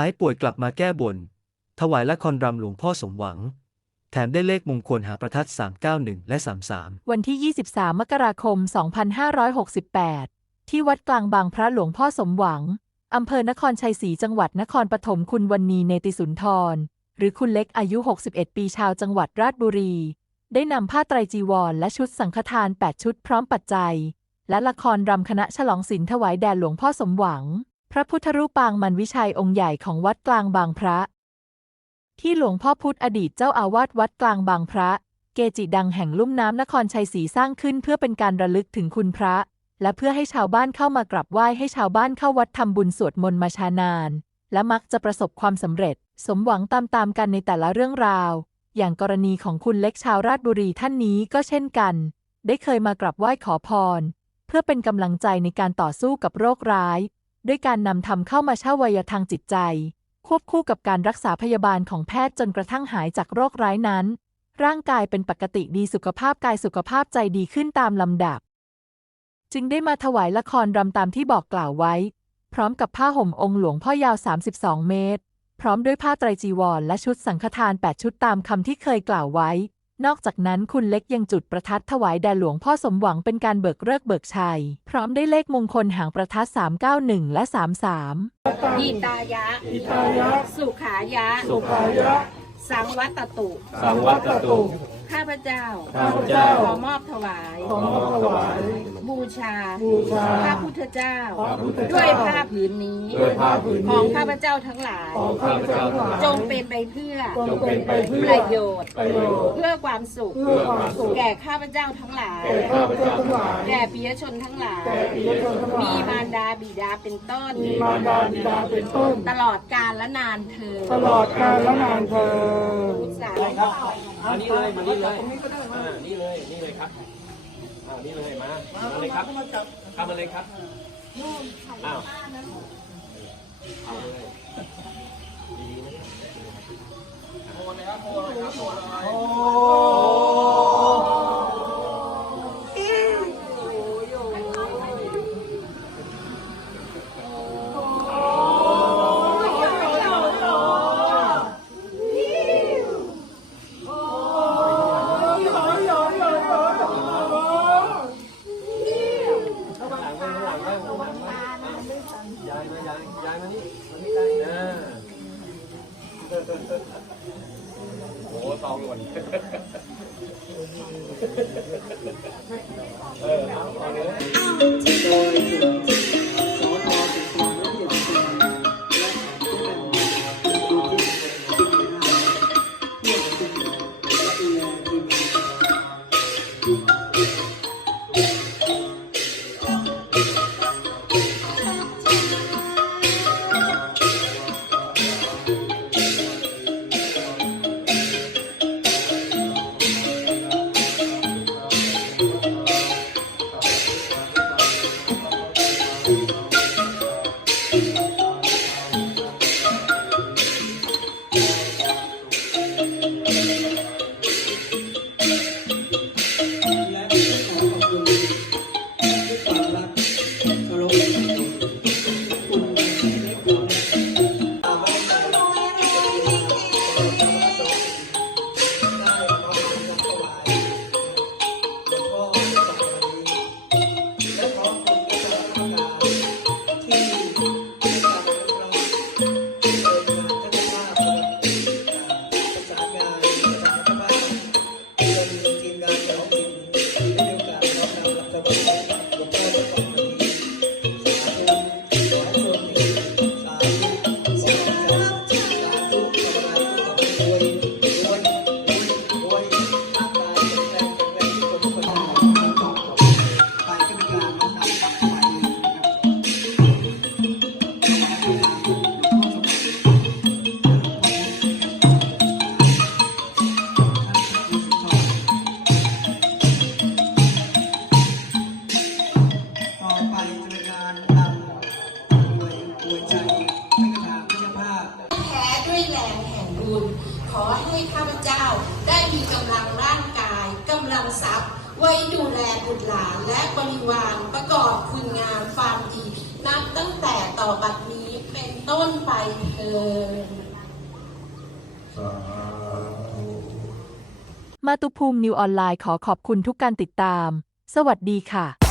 หายป่วยกลับมาแก้บน ถวายละครรำหลวงพ่อสมหวัง แถมได้เลขมงคลหาประทัด 391 และ 33 วันที่ 23 มกราคม 2568 ที่วัดกลางบางพระหลวงพ่อสมหวัง อำเภอนครชัยศรีจังหวัดนครปฐมคุณวันนีเนติสุนทร หรือคุณเล็กอายุ 61 ปีชาวจังหวัดราชบุรี ได้นำผ้าไตรจีวร และชุดสังฆทาน 8 ชุดพร้อมปัจจัย และละครรำคณะฉลองศิลถวายแด่หลวงพ่อสมหวัง พระพุทธรูปปางมันวิชัยองค์ใหญ่ของวัดกลางบางพระ ที่หลวงพ่อพุธอดีตเจ้าอาวาสวัดกลางบางพระ เกจิดังแห่งลุ่มน้ำนครชัยศรีสร้างขึ้นเพื่อเป็นการระลึกถึงคุณพระ และเพื่อให้ชาวบ้านเข้ามากราบไหว้ให้ชาวบ้านเข้าวัดทำบุญสวดมนต์มาชานาน และมักจะประสบความสำเร็จ สมหวังตามๆกันในแต่ละเรื่องราว อย่างกรณีของคุณเล็กชาวราชบุรีท่านนี้ก็เช่นกัน ได้เคยมากราบไหว้ขอพร เพื่อเป็นกำลังใจในการต่อสู้กับโรคร้าย ด้วยการนำธรรมเข้ามาเช่าวัยทางจิตใจ ควบคู่กับการรักษาพยาบาลของแพทย์จนกระทั่งหายจากโรคร้ายนั้น ร่างกายเป็นปกติดีสุขภาพกายสุขภาพใจดีขึ้นตามลำดับ จึงได้มาถวายละครรำตามที่บอกกล่าวไว้ พร้อมกับผ้าห่มองค์หลวงพ่อยาว 32 เมตร พร้อมด้วยผ้าไตรจีวรและชุดสังฆทาน 8 ชุดตามคำที่เคยกล่าวไว้ นอกจากนั้นคุณเล็กยังจุดประทัดถวายแด่หลวงพ่อสมหวังเป็นการเบิกเลิกษ์เบิกชัย พร้อมได้เลขมงคลหางประทัด 391 และ 33อิตายะอิทายะ สุขายะ สุขายะ สังวัตตุ สังวัตตุ ข้าพเจ้า ข้าพเจ้า ขอมอบถวาย ขอมอบถวาย บูชา บูชา พระพุทธเจ้าพระพุทธเจ้าด้วยผ้าผืนนี้ด้วยผ้าผืนนี้ ของข้าพเจ้าทั้งหลายของข้าพเจ้าทั้งหลายจงเป็นไปเพื่อจงเป็นไปเพื่อ ประโยชน์ประโยชน์เพื่อความสุขเพื่อความสุข แก่ข้าพเจ้าทั้งหลายแก่ข้าพเจ้าทั้งหลายแก่ปิยชนทั้งหลาย แก่ปิยชนทั้งหลาย มีมารดาบิดาเป็นต้นมีมารดาบิดาเป็นต้นตลอดกาลและนานเธอญตลอดกาลและนานเธอญสามานี่เลยมานี่เลยอ่านี่เลยนี่เลยครับอ่านี่เลยมามาเลยครับเข้ามาเลยครับอ้าวเอาเลยดีๆนะครับข้ โอ้องหล่น ต่อุญ ขอให้ข้าพเจ้าได้มีกำลังร่างกายกำลังทรัพย์ ไว้ดูแลบุตรหลานและบริวารประกอบคุณงามความดี นับตั้งแต่ต่อบัดนี้เป็นต้นไปเถิดมาตุภูมินิวออนไลน์ขอขอบคุณทุกการติดตาม สวัสดีค่ะ